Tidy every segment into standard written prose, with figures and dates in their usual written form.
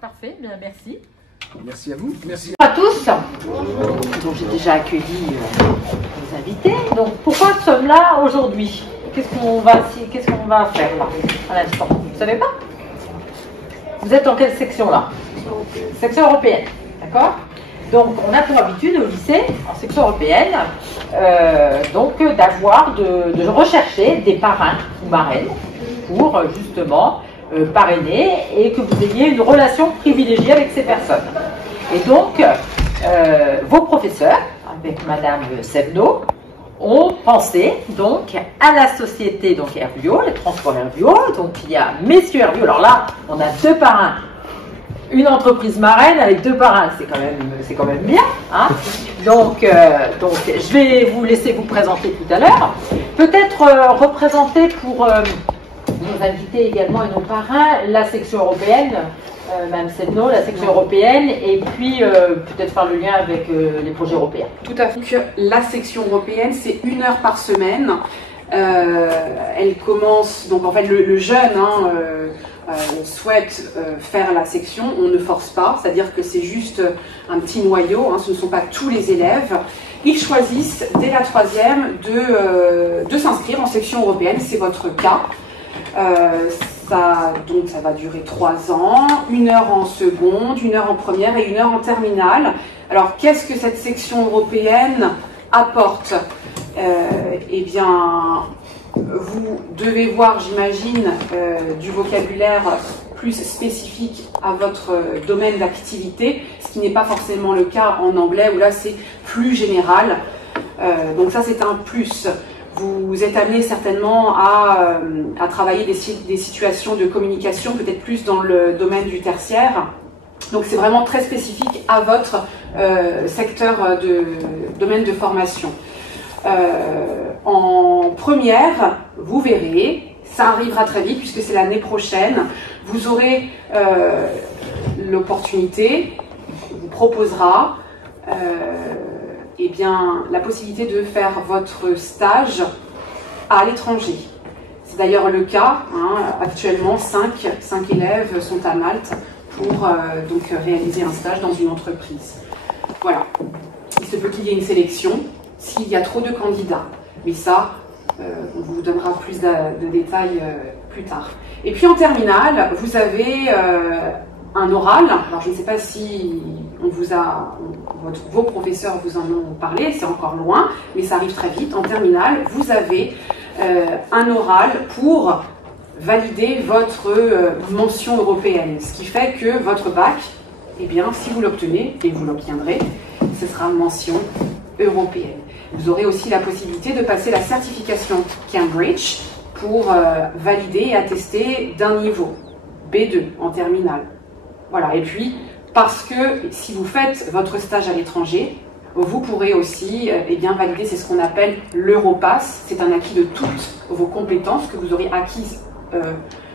parfait, bien merci. Merci à vous. Merci à tous. Donc j'ai déjà accueilli les invités. Donc pourquoi nous sommes là aujourd'hui? Qu'est-ce qu'on va faire là à l'instant? Vous ne savez pas? Vous êtes en quelle section là? Section européenne, d'accord? Donc on a pour habitude au lycée, en section européenne, de rechercher des parrains ou marraines pour justement parrainer et que vous ayez une relation privilégiée avec ces personnes. Et donc, vos professeurs, avec Madame Sevno, ont pensé donc à la société donc Herviot, les transports Herviot. Donc il y a Messieurs Herviot. Alors là, on a deux parrains, une entreprise marraine avec deux parrains, c'est quand même bien. Hein, donc je vais vous laisser vous présenter tout à l'heure. Peut-être représenter pour nos invités également et nos parrains la section européenne. Mme Sevno, la section européenne, et puis peut-être faire le lien avec les projets européens. Tout à fait. La section européenne, c'est 1 heure par semaine. Elle commence, donc en fait le jeune souhaite faire la section, on ne force pas, c'est-à-dire que c'est juste un petit noyau, ce ne sont pas tous les élèves. Ils choisissent dès la 3e de s'inscrire en section européenne, c'est votre cas. Donc ça va durer 3 ans, 1 heure en seconde, 1 heure en première et 1 heure en terminale. Alors qu'est-ce que cette section européenne apporte? Eh bien, vous devez voir, j'imagine, du vocabulaire plus spécifique à votre domaine d'activité, ce qui n'est pas forcément le cas en anglais où là c'est plus général. Donc ça c'est un plus. Vous êtes amené certainement à travailler des situations de communication, peut-être plus dans le domaine du tertiaire. Donc c'est vraiment très spécifique à votre secteur de domaine de formation. En première, vous verrez, ça arrivera très vite puisque c'est l'année prochaine, vous aurez l'opportunité, on vous proposera eh bien, la possibilité de faire votre stage à l'étranger. C'est d'ailleurs le cas, actuellement 5 élèves sont à Malte pour donc réaliser un stage dans une entreprise. Voilà, il se peut qu'il y ait une sélection s'il y a trop de candidats, mais ça, on vous donnera plus de détails plus tard. Et puis en terminale, vous avez un oral. Alors je ne sais pas si vos professeurs vous en ont parlé, c'est encore loin, mais ça arrive très vite. En terminale, vous avez un oral pour valider votre mention européenne, ce qui fait que votre bac, eh bien, si vous l'obtenez, et vous l'obtiendrez, ce sera mention européenne. Vous aurez aussi la possibilité de passer la certification Cambridge pour valider et attester d'un niveau B2 en terminale. Voilà, et puis, parce que si vous faites votre stage à l'étranger, vous pourrez aussi valider, c'est ce qu'on appelle l'Europass. C'est un acquis de toutes vos compétences que vous aurez acquises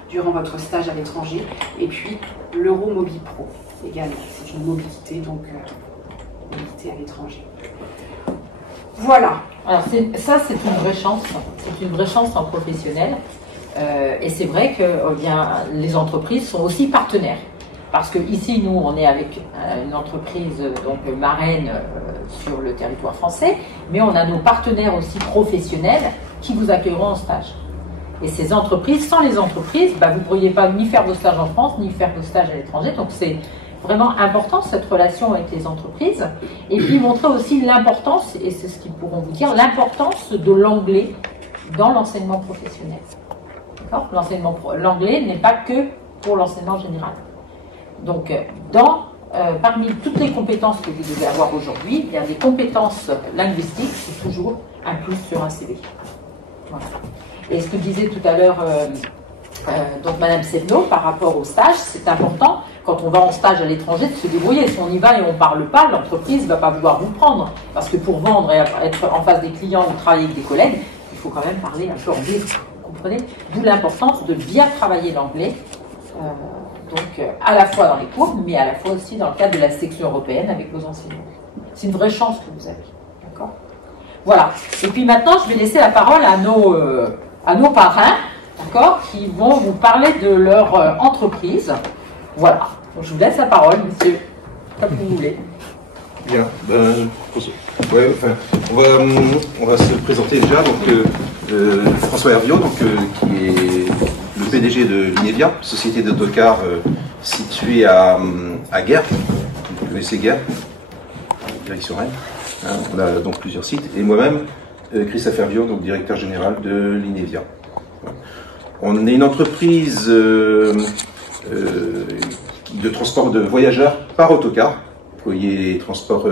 durant votre stage à l'étranger. Et puis, l'Euromobipro également. C'est une mobilité, donc mobilité à l'étranger. Voilà. Alors ça, c'est une vraie chance. C'est une vraie chance en professionnel. Et c'est vrai que les entreprises sont aussi partenaires. Parce que ici, nous, on est avec une entreprise donc marraine sur le territoire français, mais on a nos partenaires aussi professionnels qui vous accueilleront en stage. Et ces entreprises, sans les entreprises, vous ne pourriez pas ni faire vos stages en France, ni faire vos stages à l'étranger. Donc c'est vraiment important cette relation avec les entreprises. Et puis montrer aussi l'importance, et c'est ce qu'ils pourront vous dire, l'importance de l'anglais dans l'enseignement professionnel. L'anglais n'est pas que pour l'enseignement général. Donc, parmi toutes les compétences que vous devez avoir aujourd'hui, il y a des compétences linguistiques, c'est toujours un plus sur un CV. Voilà. Et ce que disait tout à l'heure donc Madame Sevno par rapport au stage, c'est important, quand on va en stage à l'étranger, de se débrouiller. Si on y va et on ne parle pas, l'entreprise ne va pas vouloir vous prendre. Parce que pour vendre et être en face des clients ou travailler avec des collègues, il faut quand même parler un peu anglais, vous comprenez? D'où l'importance de bien travailler l'anglais. Donc à la fois dans les cours, mais à la fois aussi dans le cadre de la section européenne avec vos enseignants. C'est une vraie chance que vous avez. D'accord? Voilà. Et puis maintenant, je vais laisser la parole à nos parrains, d'accord, qui vont vous parler de leur entreprise. Voilà. Donc, je vous laisse la parole, monsieur, comme vous voulez. Bien, ouais, enfin, on va se présenter déjà. Donc, François Herviot, donc, qui est le PDG de l'Inevia, société d'autocars située à Guerre. Vous connaissez Guerre, direction Rennes. Hein, on a donc plusieurs sites. Et moi-même, Christophe Herviot, donc directeur général de l'Inevia. On est une entreprise de transport de voyageurs par autocar. Vous voyez les transports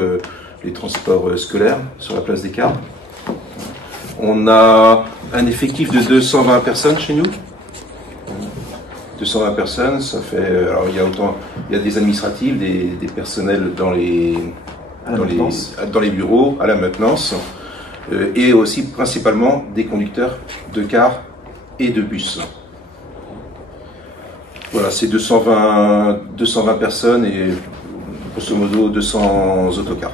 scolaires sur la place des Cars. On a un effectif de 220 personnes chez nous. 220 personnes, ça fait. Alors il y a des administratifs, des personnels dans les bureaux, à la maintenance, et aussi principalement des conducteurs de cars et de bus. Voilà, c'est 220 personnes et grosso modo 200 autocars.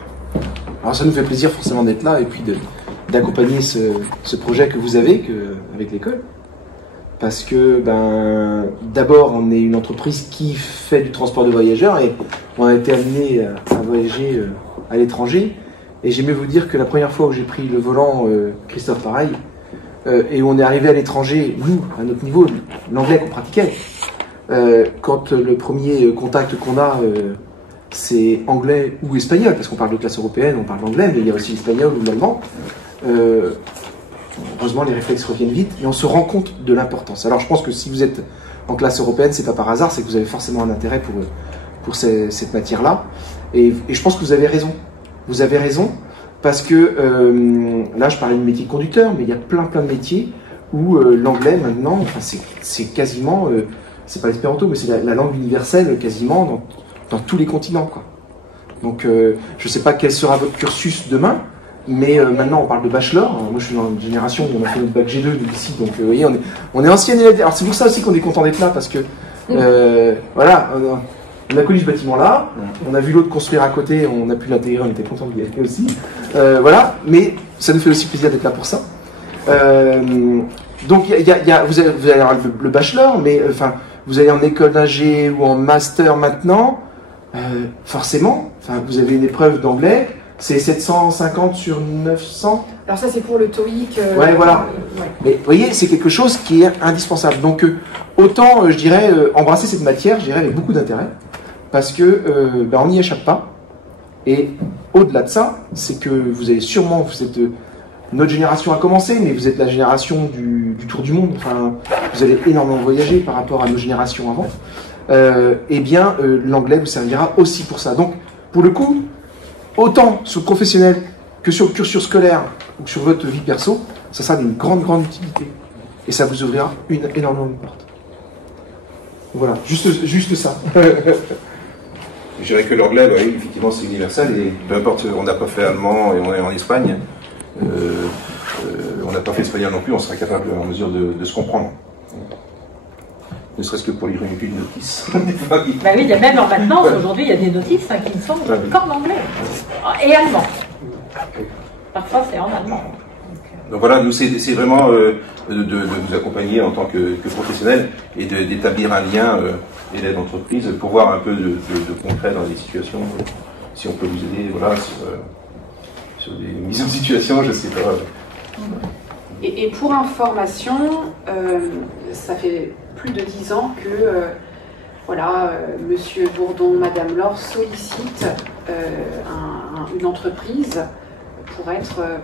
Alors ça nous fait plaisir forcément d'être là et puis d'accompagner ce projet que vous avez avec l'école. Parce que d'abord on est une entreprise qui fait du transport de voyageurs et on a été amené à voyager à l'étranger. Et j'aimais vous dire que la première fois où j'ai pris le volant, Christophe pareil, et où on est arrivé à l'étranger, nous, à notre niveau, l'anglais qu'on pratiquait, quand le premier contact qu'on a, c'est anglais ou espagnol, parce qu'on parle de classe européenne, on parle d'anglais, mais il y a aussi l'espagnol ou l'allemand. Heureusement, les réflexes reviennent vite et on se rend compte de l'importance. Alors, je pense que si vous êtes en classe européenne, c'est pas par hasard, c'est que vous avez forcément un intérêt pour cette matière-là. Et je pense que vous avez raison. Vous avez raison parce que là, je parlais de métier de conducteur, mais il y a plein de métiers où l'anglais maintenant, enfin, c'est quasiment, c'est pas l'espéranto, mais c'est la langue universelle quasiment dans tous les continents, quoi. Donc, je sais pas quel sera votre cursus demain. Mais maintenant, on parle de bachelor. Alors, moi, je suis dans une génération où on a fait notre bac G2 ici, donc vous voyez, on est ancien élève. Alors, c'est pour ça aussi qu'on est content d'être là, parce que voilà, on a connu ce bâtiment-là, on a vu l'autre construire à côté, on a pu l'intégrer, on était content d'y aller aussi. Voilà, mais ça nous fait aussi plaisir d'être là pour ça. Donc, vous allez avoir le bachelor, mais enfin, vous allez en école d'ingé ou en master maintenant. Forcément, enfin, vous avez une épreuve d'anglais. C'est 750 sur 900. Alors ça, c'est pour le TOEIC. Ouais, voilà. Ouais. Mais vous voyez, c'est quelque chose qui est indispensable. Donc, autant, je dirais, embrasser cette matière, je dirais, avec beaucoup d'intérêt, parce que on n'y échappe pas. Et au-delà de ça, c'est que vous avez sûrement, vous êtes notre génération a commencé, mais vous êtes la génération du tour du monde. Enfin, vous allez énormément voyager par rapport à nos générations avant. Eh bien, l'anglais vous servira aussi pour ça. Donc, pour le coup, autant sur le professionnel que sur le cursus scolaire ou sur votre vie perso, ça sera d'une grande utilité. Et ça vous ouvrira énormément de portes. Voilà, juste ça. Je dirais que l'anglais, oui, effectivement, c'est universel. Et peu importe, on n'a pas fait allemand et on est en Espagne, on n'a pas fait espagnol non plus, on sera capable en mesure de se comprendre. Ne serait-ce que pour lire une notice. Bah oui, il y a même en maintenance, aujourd'hui, il y a des notices qui sont qu'en anglais et allemand. Parfois, c'est en allemand. Donc voilà, nous, c'est vraiment de vous accompagner en tant que professionnel et d'établir un lien élève d'entreprise pour voir un peu de concret dans les situations, si on peut vous aider, voilà, sur des mises en situation, je sais pas. Et pour information, ça fait plus de 10 ans que Monsieur Bourdon, Madame Laure sollicitent une entreprise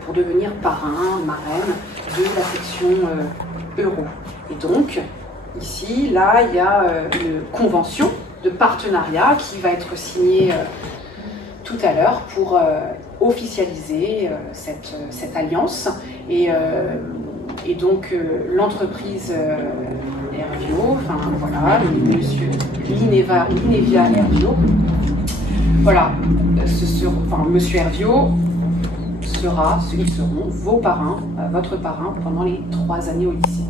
pour devenir parrain, marraine de la section euro. Et donc, ici, là, il y a une convention de partenariat qui va être signée tout à l'heure pour officialiser cette alliance. Et donc, l'entreprise Herviot, enfin voilà, monsieur l'Inevia Herviot, voilà, monsieur Herviot ils seront vos parrains, votre parrain pendant les 3 années au lycée,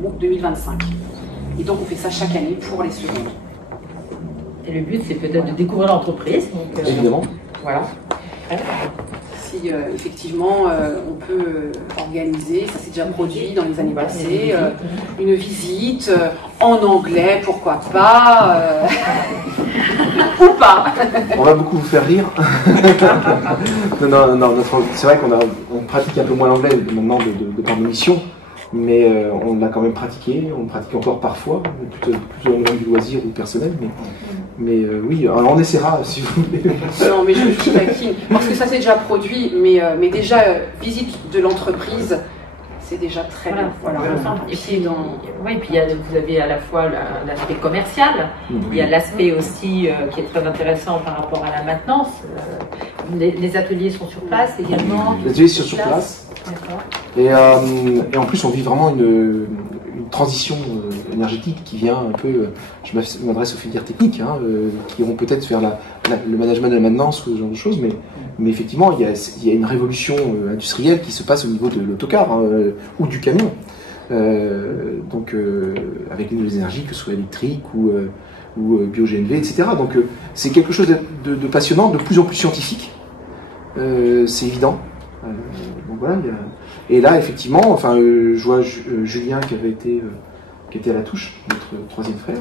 pour 2025. Et donc, on fait ça chaque année pour les secondes. Et le but, c'est peut-être de découvrir l'entreprise. Évidemment. Voilà. si effectivement on peut organiser, ça s'est déjà produit dans les années passées, une visite en anglais, pourquoi pas, ou pas. On va beaucoup vous faire rire. non, c'est vrai qu'on pratique un peu moins l'anglais maintenant de par nos missions, mais on l'a quand même pratiqué, on le pratique encore parfois, plutôt au niveau du loisir ou personnel, mais oui, alors on essaiera si vous voulez. Non, mais je taquine, parce que ça s'est déjà produit, mais déjà, visite de l'entreprise, c'est déjà très bien. Voilà. Et puis, vous avez à la fois l'aspect commercial, il y a l'aspect aussi qui est très intéressant par rapport à la maintenance. Les ateliers sont sur place également. Les ateliers sont sur place. Et en plus, on vit vraiment une transition énergétique qui vient un peu, je m'adresse aux filières techniques, qui vont peut-être faire le management de la maintenance ou ce genre de choses, mais effectivement, il y a une révolution industrielle qui se passe au niveau de l'autocar ou du camion. Donc, avec les nouvelles énergies, que ce soit électrique ou bio-GNV, etc. Donc, c'est quelque chose de passionnant, de plus en plus scientifique. C'est évident. Donc voilà, et là effectivement, enfin, je vois Julien qui était à la touche, notre troisième frère,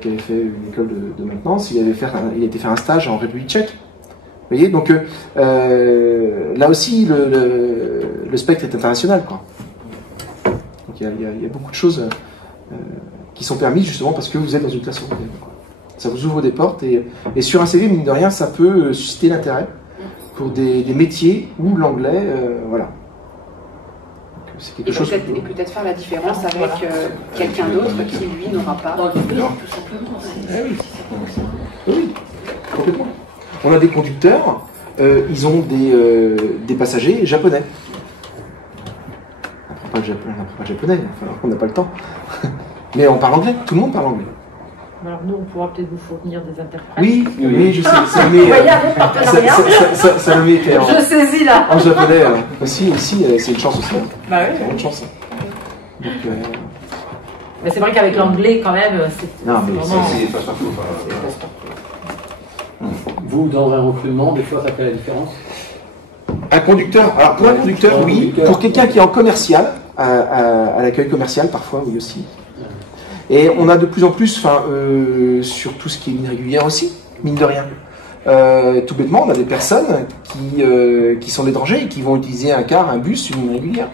qui avait fait une école de maintenance. Il a été faire un stage en République tchèque. Vous voyez, donc là aussi le spectre est international, quoi. Donc il y a beaucoup de choses qui sont permises justement parce que vous êtes dans une classe européenne, quoi. Ça vous ouvre des portes et sur un CV, mine de rien, ça peut susciter l'intérêt pour des métiers où l'anglais, voilà. C'est quelque chose. Et peut-être faire la différence avec quelqu'un d'autre qui, lui, n'aura pas. Dans le pays, tout simplement. Oui, complètement. On a des conducteurs, ils ont des passagers japonais. On n'apprend pas le japonais, enfin, on n'a pas le temps. Mais on parle anglais, tout le monde parle anglais. Alors nous, on pourra peut-être vous fournir des interprètes. Oui, je sais. Ça le met je saisis là. En japonais aussi, c'est une chance aussi. Bah oui. C'est une chance. Donc, mais c'est vrai qu'avec l'anglais, quand même, c'est. Non, mais ça, c'est pas partout. Vous, dans un recrutement, des fois, ça fait la différence? Un conducteur, alors pour un conducteur, oui. Pour quelqu'un qui est en commercial, à l'accueil commercial, parfois, oui aussi. Et on a de plus en plus, sur tout ce qui est ligne régulière aussi, mine de rien. Tout bêtement, on a des personnes qui sont d'étrangers et qui vont utiliser un car, un bus, une ligne régulière.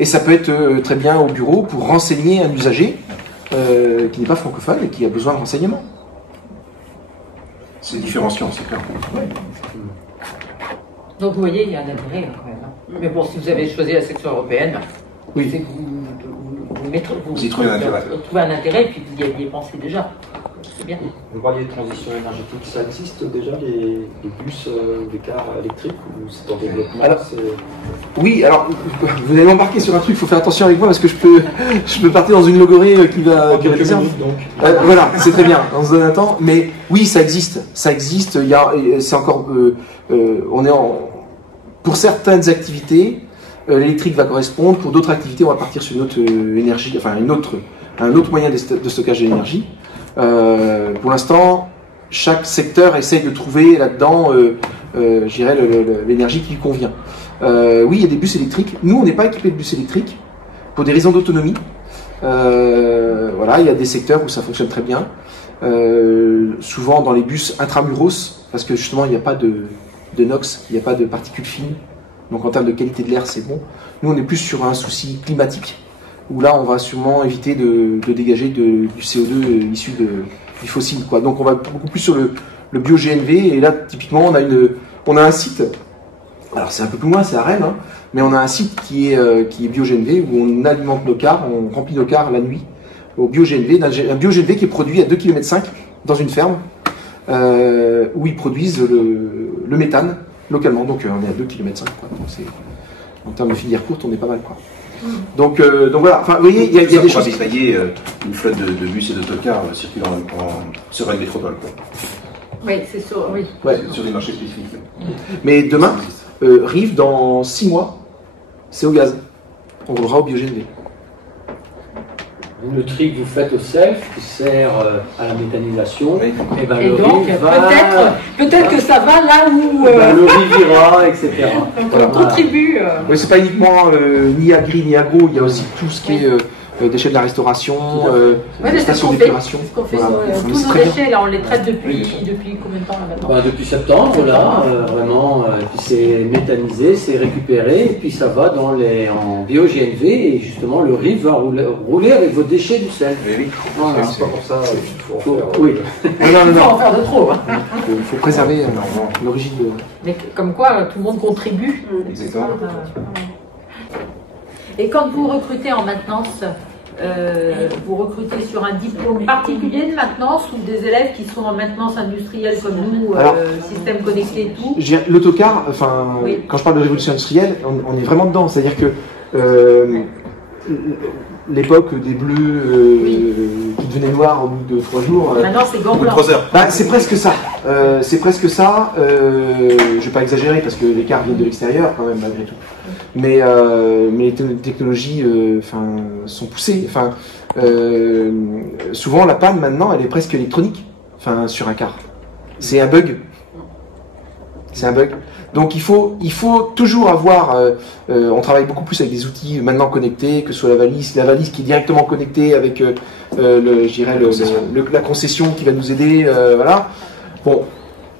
Et ça peut être très bien au bureau pour renseigner un usager qui n'est pas francophone et qui a besoin de renseignements. C'est différenciant, c'est clair. Ouais. Donc vous voyez, il y a un intérêt quand même. Mais bon, si vous avez choisi la section européenne, oui, c'est que vous y trouvez un intérêt. Trouvez un intérêt et puis vous y aviez pensé déjà. C'est bien. Vous parliez de transition énergétique, ça existe déjà des bus, des cars électriques ou c'est en développement? Alors, oui, alors vous allez m'embarquer sur un truc, il faut faire attention avec moi parce que je peux partir dans une logorée qui va voilà, c'est très bien, on se donne un temps, mais oui, ça existe, c'est encore, on est pour certaines activités, l'électrique va correspondre, pour d'autres activités, on va partir sur une autre énergie, enfin un autre moyen de stockage d'énergie. Pour l'instant, chaque secteur essaye de trouver là-dedans, je dirais, l'énergie qui lui convient. Oui, il y a des bus électriques. Nous, on n'est pas équipés de bus électriques pour des raisons d'autonomie. Voilà, il y a des secteurs où ça fonctionne très bien. Souvent dans les bus intramuros, parce que justement, il n'y a pas de NOx, il n'y a pas de particules fines. Donc en termes de qualité de l'air, c'est bon. Nous, on est plus sur un souci climatique, où là, on va sûrement éviter de dégager du CO2 issu du fossile, quoi. Donc on va beaucoup plus sur le bio-GNV, et là, typiquement, on a un site, alors c'est un peu plus loin, c'est à Rennes, mais on a un site qui est bio-GNV, où on alimente nos cars, on remplit nos cars la nuit, au bio-GNV, un bio-GNV qui est produit à 2,5 km dans une ferme, où ils produisent le méthane, localement, donc on est à 2,5 km, quoi. Donc en termes de filière courte, on est pas mal, quoi. Donc voilà, enfin, vous voyez, il y a des choses. On va détailler une flotte de bus et d'autocars circulant sur une métropole, quoi. Oui, c'est sûr, oui. Ouais. Sur des marchés spécifiques. Mais demain, Rive, dans 6 mois, c'est au gaz. On roulera au bio-GNV. Le tri que vous faites au self qui sert à la méthanisation, Oui. et ben Et le donc, riz va, peut-être que ça va là où le riz vira, etc. on contribue. Oui, c'est pas uniquement ni agri ni agro, il y a aussi tout ce qui est déchets de la restauration, Ouais, mais c'est ce stations qu'on fait. d'épuration. Ce qu'on fait Voilà. sur Mais tous c'est nos très bien. déchets, là, on les traite depuis combien de temps là maintenant? Ben, depuis septembre, là, vraiment, et puis c'est méthanisé, c'est récupéré, et puis ça va en bio-GNV, et justement le riz va rouler avec vos déchets du sel. Oui. Voilà. C'est pas pour ça qu'il faut en faire. Oui. On va en faire de trop. Hein. Il faut préserver l'origine de. Mais comme quoi, tout le monde contribue. Exactement. Et quand vous recrutez en maintenance, vous recrutez sur un diplôme particulier de maintenance ou des élèves qui sont en maintenance industrielle comme nous, Alors, système connecté et tout? L'autocar, enfin, Oui. quand je parle de révolution industrielle, on est vraiment dedans. C'est-à-dire que l'époque des bleus qui devenaient noirs au bout de 3 jours. Maintenant, c'est gants Au bout de blancs. 3 heures. Bah, c'est presque ça. C'est presque ça. Je vais pas exagérer parce que les cars viennent de l'extérieur quand même malgré tout. Mais les technologies, sont poussées. Enfin, souvent la panne maintenant, elle est presque électronique. Enfin, sur un car. C'est un bug. C'est un bug. Donc il faut toujours avoir. On travaille beaucoup plus avec des outils maintenant connectés, que ce soit la valise qui est directement connectée avec la concession qui va nous aider. Voilà. Bon,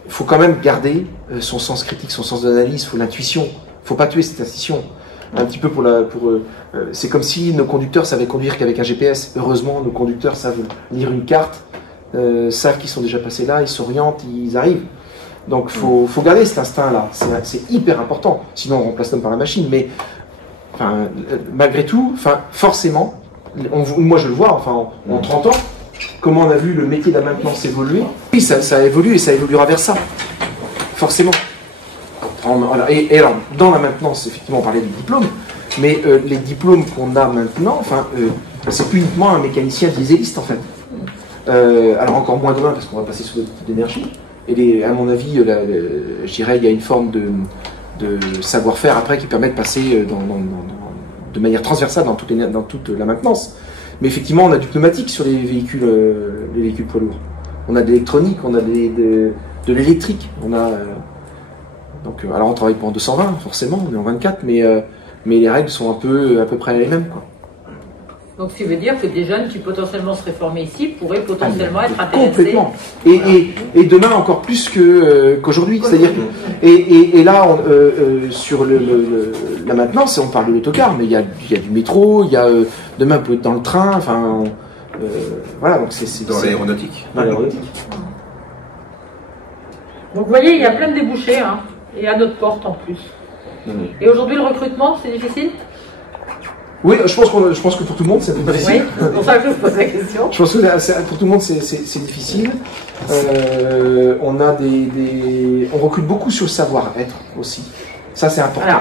il faut quand même garder son sens critique, son sens d'analyse, faut l'intuition. Il faut pas tuer cette intuition. Un petit peu c'est comme si nos conducteurs savaient conduire qu'avec un GPS. Heureusement, nos conducteurs savent lire une carte, savent qu'ils sont déjà passés là, ils s'orientent, ils arrivent. Donc faut garder cet instinct-là, c'est hyper important. Sinon on remplace l'homme par la machine. Mais malgré tout, forcément, moi je le vois, en 30 ans, comment on a vu le métier de la maintenance évoluer. Oui, ça a évolué et ça évoluera vers ça, forcément. Voilà. Et alors, dans la maintenance, effectivement, on parlait du diplôme, mais les diplômes qu'on a maintenant, c'est plus uniquement un mécanicien dieseliste en fait. Alors encore moins demain parce qu'on va passer sur d'autres types d'énergie. Et à mon avis, je dirais, il y a une forme de savoir-faire après qui permet de passer de manière transversale dans toute la maintenance. Mais effectivement, on a du pneumatique sur les véhicules poids lourds. On a de l'électronique, on a de l'électrique. Alors on travaille pas en 220, forcément, on est en 24, mais les règles sont à peu près les mêmes, quoi. Donc, ce qui veut dire que des jeunes qui potentiellement seraient formés ici pourraient potentiellement être intéressés. Complètement. Et demain encore plus qu'aujourd'hui. C'est-à-dire et là, sur la maintenance, on parle de l'autocar, mais il y a du métro, il y a demain on peut être dans le train. Voilà. Donc c'est Dans l'aéronautique. Dans l'aéronautique. Donc, vous voyez, il y a plein de débouchés, hein, et à notre porte en plus. Et aujourd'hui, le recrutement, c'est difficile? Oui, je pense que pour tout le monde, c'est difficile. Oui, c'est pour ça que je pose la question. Je pense que pour tout le monde, c'est difficile. On recrute beaucoup sur le savoir-être aussi. Ça, c'est important. Alors,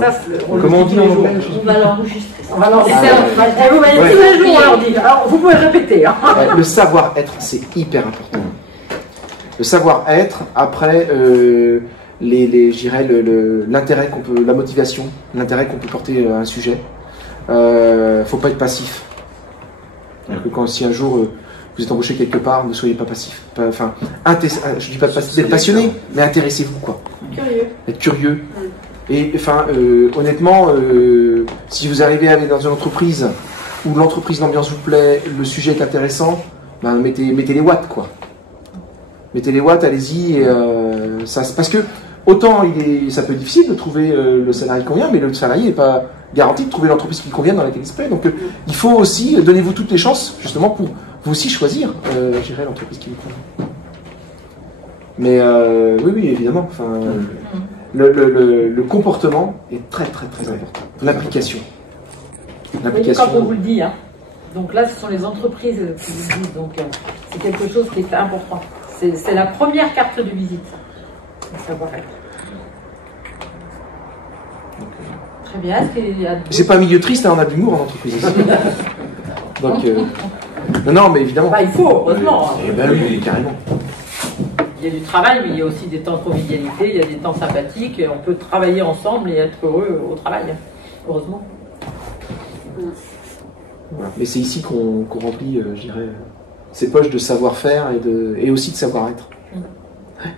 ça, comment on dit en anglais? On va l'enregistrer. On va l'enregistrer. Vous voyez, tous les jours, on leur dit. Alors, vous pouvez répéter. Hein. Le savoir-être, c'est hyper important. Le savoir-être, après, l'intérêt la motivation, l'intérêt qu'on peut porter à un sujet. Faut pas être passif. Si un jour vous êtes embauché quelque part, ne soyez pas passif. Je dis pas d'être passionné, mais intéressez-vous, quoi. Curieux. Être curieux. Et honnêtement, si vous arrivez à aller dans une entreprise où l'ambiance vous plaît, le sujet est intéressant, mettez les watts, quoi. Mettez les watts, allez-y. Parce que autant ça peut être difficile de trouver le salarié qui convient, mais le salarié n'est pas garanti de trouver l'entreprise qui convient dans laquelle il se plaît. Donc il faut aussi, donnez-vous toutes les chances, justement, pour vous aussi choisir l'entreprise qui vous convient. Mais oui, évidemment. Le comportement est très très très important. L'application. Quand on vous le dit, hein. Donc là, ce sont les entreprises qui vous le disent. Donc c'est quelque chose qui est important. C'est la première carte de visite. Le savoir-être. Très bien. C'est pas un milieu triste, hein, on a de l'humour en entreprise ici. Donc, non, mais évidemment. Il faut, heureusement. Oui, carrément. Il y a du travail, mais il y a aussi des temps de convivialité, il y a des temps sympathiques. On peut travailler ensemble et être heureux au travail. Heureusement. Voilà. Mais c'est ici qu'on remplit, je dirais, ses poches de savoir-faire et aussi de savoir-être. Ouais.